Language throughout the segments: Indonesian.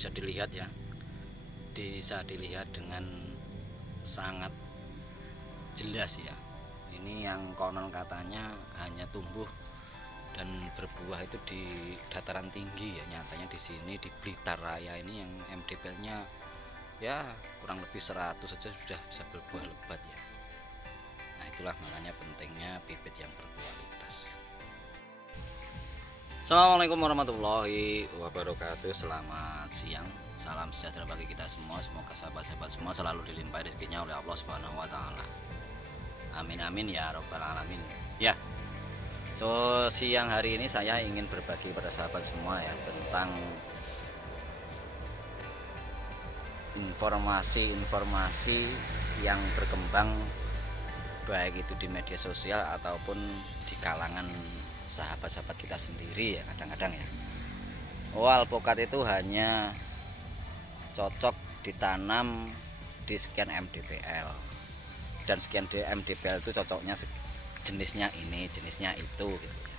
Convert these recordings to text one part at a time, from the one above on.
bisa dilihat ya, bisa dilihat dengan sangat jelas ya. Ini yang konon katanya hanya tumbuh dan berbuah itu di dataran tinggi ya, nyatanya di sini di Blitar Raya ini yang MDPL-nya ya kurang lebih 100 saja sudah bisa berbuah lebat ya. Nah itulah makanya pentingnya bibit yang berkualitas. Assalamualaikum warahmatullahi wabarakatuh. Selamat siang, salam sejahtera bagi kita semua. Semoga sahabat-sahabat semua selalu dilimpahi rezekinya oleh Allah Subhanahu wa taala. Amin amin ya robbal alamin. Ya. So siang hari ini saya ingin berbagi pada sahabat semua ya tentang informasi-informasi yang berkembang baik itu di media sosial ataupun di kalangan sahabat-sahabat kita sendiri ya kadang-kadang ya. Alpukat itu hanya cocok ditanam di sekian mdpl dan sekian mdpl itu cocoknya jenisnya ini, jenisnya itu gitu ya.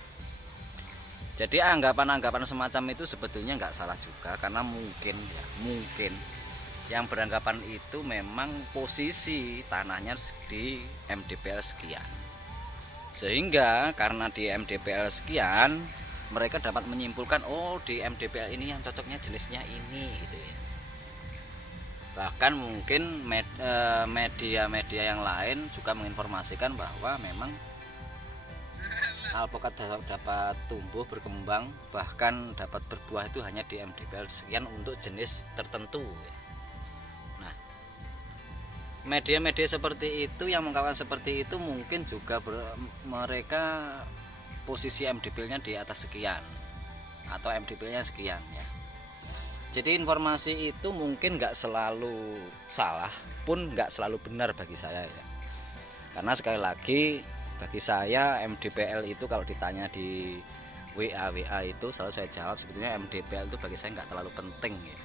Jadi anggapan-anggapan semacam itu sebetulnya nggak salah juga, karena mungkin yang beranggapan itu memang posisi tanahnya di mdpl sekian, sehingga karena di mdpl sekian mereka dapat menyimpulkan oh di mdpl ini yang cocoknya jenisnya ini gitu ya. Bahkan mungkin media-media yang lain juga menginformasikan bahwa memang alpukat dapat tumbuh berkembang bahkan dapat berbuah itu hanya di mdpl sekian untuk jenis tertentu ya. Nah media-media seperti itu yang mengatakan seperti itu mungkin juga mereka posisi mdpl-nya di atas sekian atau mdpl-nya sekian ya. Jadi informasi itu mungkin nggak selalu salah pun nggak selalu benar bagi saya ya. Karena sekali lagi bagi saya mdpl itu kalau ditanya di WA itu selalu saya jawab sebetulnya mdpl itu bagi saya nggak terlalu penting ya.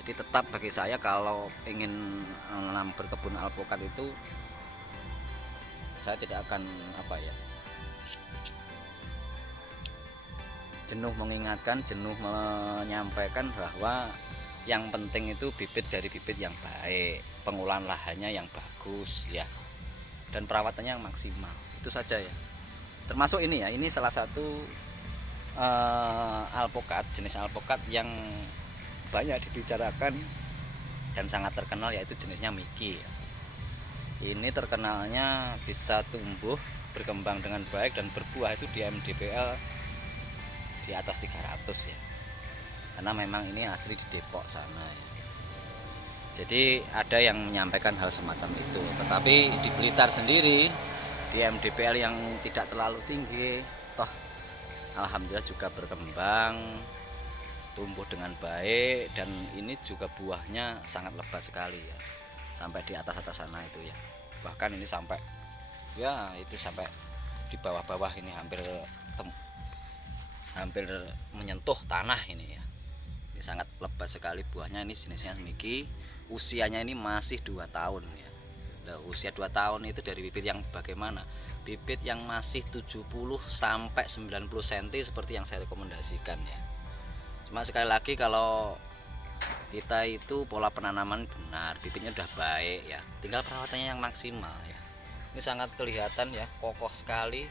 Jadi tetap bagi saya kalau ingin berkebun alpukat itu saya tidak akan jenuh mengingatkan, jenuh menyampaikan bahwa yang penting itu bibit dari bibit yang baik, pengolahan lahannya yang bagus ya, dan perawatannya yang maksimal. Itu saja ya. Termasuk ini ya, ini salah satu alpukat, jenis alpukat yang banyak dibicarakan dan sangat terkenal, yaitu jenisnya Miki ya. Ini terkenalnya bisa tumbuh berkembang dengan baik dan berbuah itu di mdpl di atas 300 ya, karena memang ini asli di Depok sana ya. Jadi ada yang menyampaikan hal semacam itu, tetapi di Blitar sendiri di mdpl yang tidak terlalu tinggi toh alhamdulillah juga berkembang tumbuh dengan baik, dan ini juga buahnya sangat lebat sekali ya, sampai di atas sana itu ya. Bahkan ini sampai ya itu sampai di bawah-bawah ini hampir menyentuh tanah ini ya. Ini sangat lebat sekali buahnya. Ini jenisnya Miki, usianya ini masih 2 tahun ya. Nah, usia 2 tahun itu dari bibit yang bagaimana? Bibit yang masih 70 sampai 90 cm seperti yang saya rekomendasikan ya. Cuma sekali lagi kalau kita itu pola penanaman benar, bibitnya udah baik ya, tinggal perawatannya yang maksimal ya. Ini sangat kelihatan ya, kokoh sekali,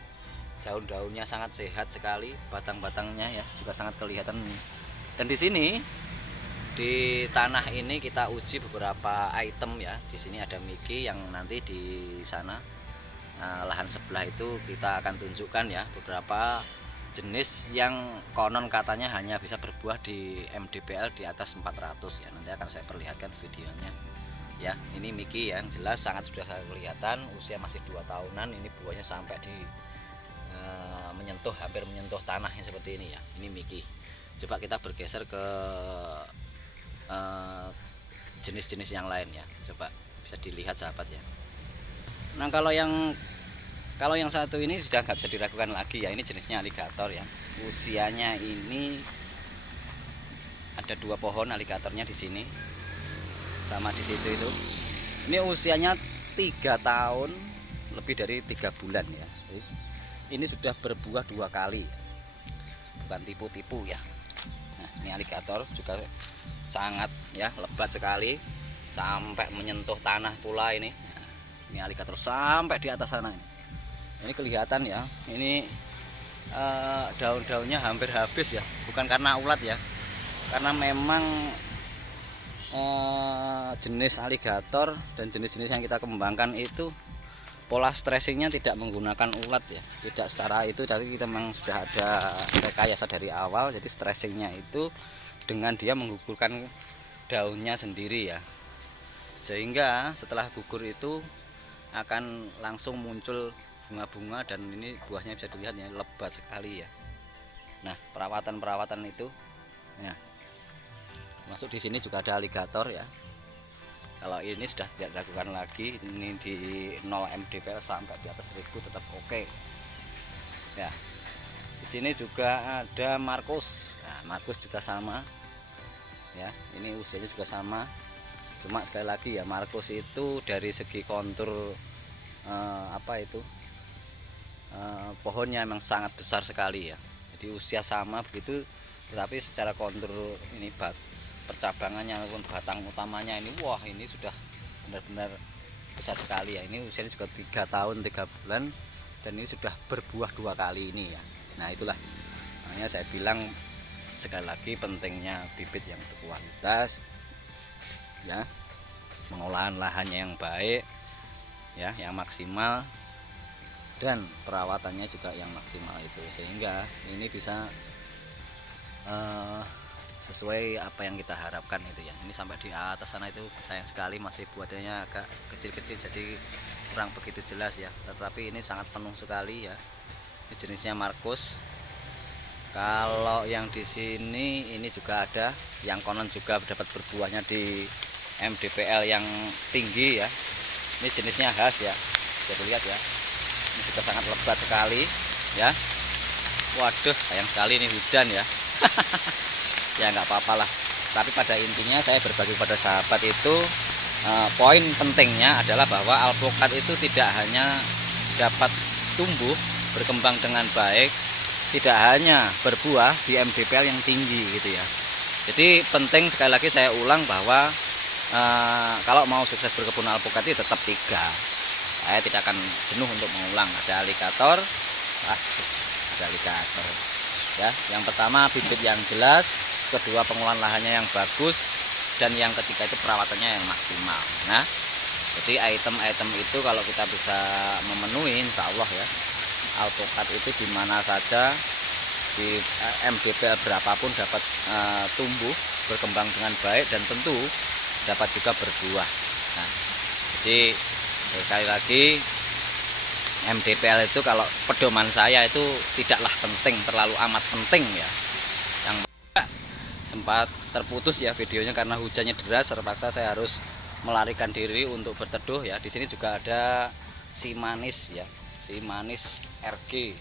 daun-daunnya sangat sehat sekali, batang-batangnya ya juga sangat kelihatan. Dan di sini di tanah ini kita uji beberapa item ya. Di sini ada Miki yang nanti di sana lahan sebelah itu kita akan tunjukkan ya beberapa jenis yang konon katanya hanya bisa berbuah di mdpl di atas 400 ya. Nanti akan saya perlihatkan videonya ya. Ini Miki yang jelas sangat sudah kelihatan, usia masih 2 tahunan. Ini buahnya sampai di menyentuh, hampir menyentuh tanahnya seperti ini ya. Ini Miki. Coba kita bergeser ke jenis-jenis yang lain ya. Coba bisa dilihat sahabat ya. Nah kalau yang satu ini sudah nggak bisa diragukan lagi ya. Ini jenisnya aligator ya. Usianya ini ada 2 pohon aligatornya di sini sama di situ itu. Ini usianya 3 tahun lebih dari 3 bulan ya. Ini sudah berbuah 2 kali, bukan tipu-tipu ya. Nah, Ini aligator juga sangat ya lebat sekali sampai menyentuh tanah pula ini. Ini aligator sampai di atas sana. Ini kelihatan ya. Ini daun-daunnya hampir habis ya. Bukan karena ulat ya. Karena memang jenis aligator dan jenis-jenis yang kita kembangkan itu pola stressingnya tidak menggunakan ulat ya, tidak secara itu. Jadi kita memang sudah ada rekayasa dari awal. Jadi stressingnya itu dengan dia menggugurkan daunnya sendiri ya, sehingga setelah gugur itu akan langsung muncul bunga-bunga dan ini buahnya bisa dilihat ya, lebat sekali ya. Nah, perawatan itu ya, masuk di sini juga ada aligator ya. Kalau ini sudah tidak dilakukan lagi, ini di 0 mdpl sampai di atas 1000 tetap oke. Ya, di sini juga ada Markus. Nah, Markus juga sama. Ya, ini usianya juga sama. Cuma sekali lagi ya, Markus itu dari segi kontur pohonnya memang sangat besar sekali ya. Jadi usia sama begitu, tetapi secara kontur ini percabangannya maupun batang utamanya ini, wah ini sudah benar-benar besar sekali ya. Ini usianya juga 3 tahun 3 bulan dan ini sudah berbuah 2 kali ini ya. Nah itulah makanya saya bilang sekali lagi pentingnya bibit yang berkualitas ya, pengolahan lahannya yang baik ya, yang maksimal, dan perawatannya juga yang maksimal itu, sehingga ini bisa sesuai apa yang kita harapkan itu ya. Ini sampai di atas sana itu sayang sekali masih buahnya agak kecil-kecil jadi kurang begitu jelas ya, tetapi ini sangat penuh sekali ya. Ini jenisnya Markus. Kalau yang di sini ini juga ada yang konon juga dapat berbuahnya di mdpl yang tinggi ya. Ini jenisnya khas ya, bisa dilihat ya, ini juga sangat lebat sekali ya. Waduh, sayang sekali ini hujan ya. Ya nggak apa-apa lah, tapi pada intinya saya berbagi pada sahabat itu poin pentingnya adalah bahwa alpukat itu tidak hanya dapat tumbuh berkembang dengan baik, tidak hanya berbuah di mdpl yang tinggi gitu ya. Jadi penting, sekali lagi saya ulang bahwa kalau mau sukses berkebun alpukat itu tetap 3. Saya tidak akan jenuh untuk mengulang. Ada aligator ya. Yang pertama bibit yang jelas, kedua pengolahan lahannya yang bagus, dan yang ketiga itu perawatannya yang maksimal. Nah, jadi item-item itu kalau kita bisa memenuhi, insya Allah ya, alpukat itu dimana saja di mdpl berapapun dapat tumbuh berkembang dengan baik dan tentu dapat juga berbuah. Nah, jadi sekali lagi mdpl itu kalau pedoman saya itu tidaklah penting, terlalu amat penting ya. Yang sempat terputus ya videonya karena hujannya deras, terpaksa saya harus melarikan diri untuk berteduh ya. Di sini juga ada si manis ya, si manis RG.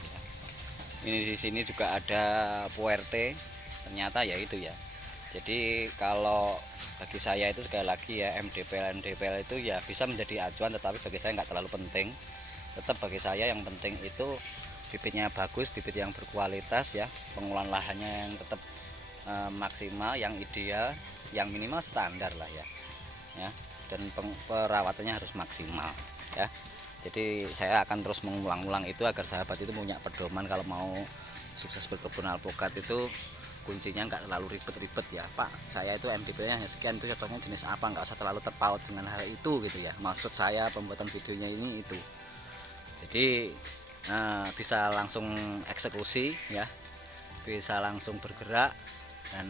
Ini di sini juga ada puerte, ternyata ya itu ya. Jadi kalau bagi saya itu sekali lagi ya, mdpl itu ya bisa menjadi acuan, tetapi bagi saya nggak terlalu penting. Tetap bagi saya yang penting itu bibitnya bagus, bibit yang berkualitas ya, pengolahan lahannya yang tetap maksimal, yang ideal, yang minimal standar lah ya, dan perawatannya harus maksimal ya. Jadi saya akan terus mengulang-ulang itu agar sahabat itu punya pedoman kalau mau sukses berkebun alpukat itu kuncinya nggak terlalu ribet-ribet ya. Pak, saya itu mdpl-nya hanya sekian, itu cocoknya jenis apa, nggak usah terlalu terpaut dengan hal itu gitu ya. Maksud saya pembuatan videonya ini itu. Jadi bisa langsung eksekusi ya, bisa langsung bergerak, dan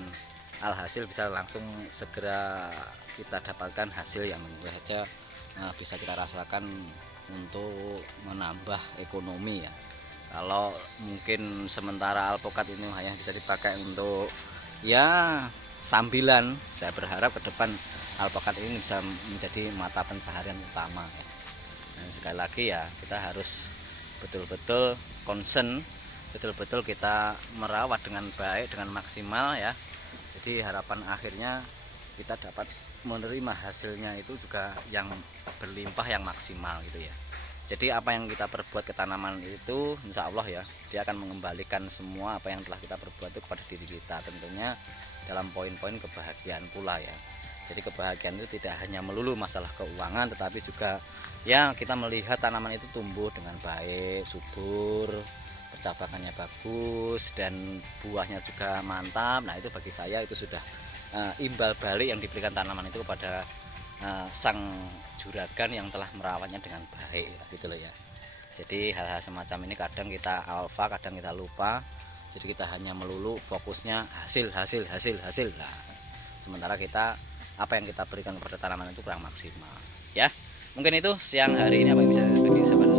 alhasil bisa langsung segera kita dapatkan hasil yang tentu saja bisa kita rasakan untuk menambah ekonomi ya. Kalau mungkin sementara alpukat ini hanya bisa dipakai untuk ya sambilan, saya berharap ke depan alpukat ini bisa menjadi mata pencaharian utama ya. Dan sekali lagi ya, kita harus betul-betul concern, betul-betul kita merawat dengan baik, dengan maksimal ya. Jadi harapan akhirnya kita dapat menerima hasilnya itu juga yang berlimpah, yang maksimal gitu ya. Jadi apa yang kita perbuat ke tanaman itu insya Allah ya, dia akan mengembalikan semua apa yang telah kita perbuat itu kepada diri kita, tentunya dalam poin-poin kebahagiaan pula ya. Jadi kebahagiaan itu tidak hanya melulu masalah keuangan, tetapi juga ya kita melihat tanaman itu tumbuh dengan baik, subur, percabangannya bagus, dan buahnya juga mantap. Nah itu bagi saya itu sudah imbal balik yang diberikan tanaman itu kepada sang juragan yang telah merawatnya dengan baik gitu loh ya. Jadi hal-hal semacam ini kadang kita alfa, kadang kita lupa. Jadi kita hanya melulu fokusnya hasil. Nah, sementara kita apa yang kita berikan kepada tanaman itu kurang maksimal ya. Mungkin itu siang hari ini apa yang bisa saya bagi